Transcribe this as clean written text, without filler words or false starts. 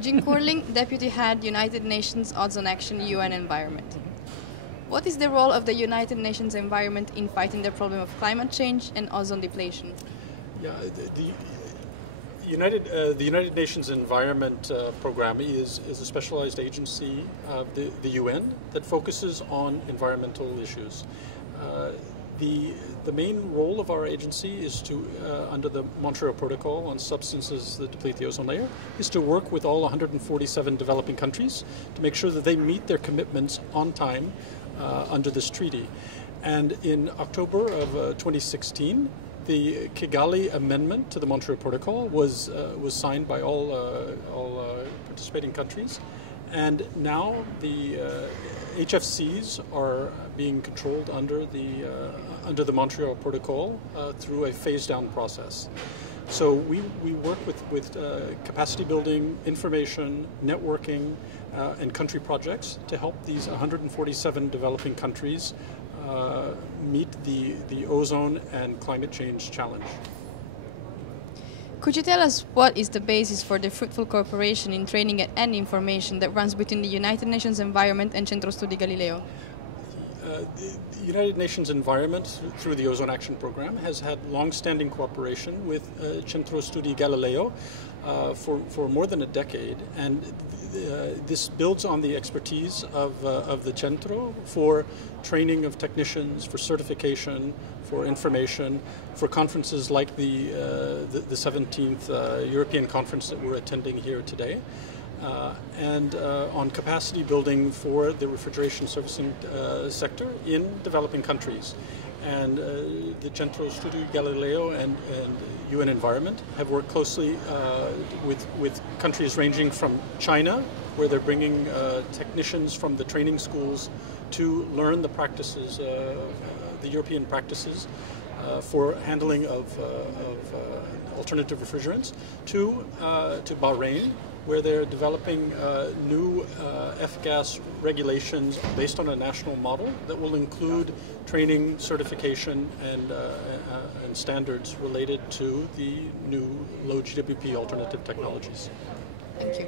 Jean Curlin, Deputy Head, United Nations Ozone Action, UN Environment. What is the role of the United Nations Environment in fighting the problem of climate change and ozone depletion? Yeah, the United Nations Environment Program is a specialized agency of the UN that focuses on environmental issues. The main role of our agency is to, under the Montreal Protocol on substances that deplete the ozone layer, is to work with all 147 developing countries to make sure that they meet their commitments on time under this treaty. And in October of 2016, the Kigali Amendment to the Montreal Protocol was signed by all participating countries, and now the HFCs are being controlled under the Montreal Protocol through a phase-down process. So we work with capacity building, information, networking, and country projects to help these 147 developing countries meet the ozone and climate change challenge. Could you tell us what is the basis for the fruitful cooperation in training and information that runs between the United Nations Environment and Centro Studi Galileo? The United Nations Environment, through the Ozone Action Program, has had long-standing cooperation with Centro Studi Galileo for more than a decade, and this builds on the expertise of the Centro for training of technicians, for certification, for information, for conferences like the 17th European Conference that we're attending here today. And on capacity building for the refrigeration servicing sector in developing countries. And the Centro Studi Galileo and UN Environment have worked closely with countries ranging from China, where they're bringing technicians from the training schools to learn the practices, the European practices for handling of alternative refrigerants, to Bahrain, where they're developing new F-gas regulations based on a national model that will include training, certification, and standards related to the new low GWP alternative technologies. Thank you.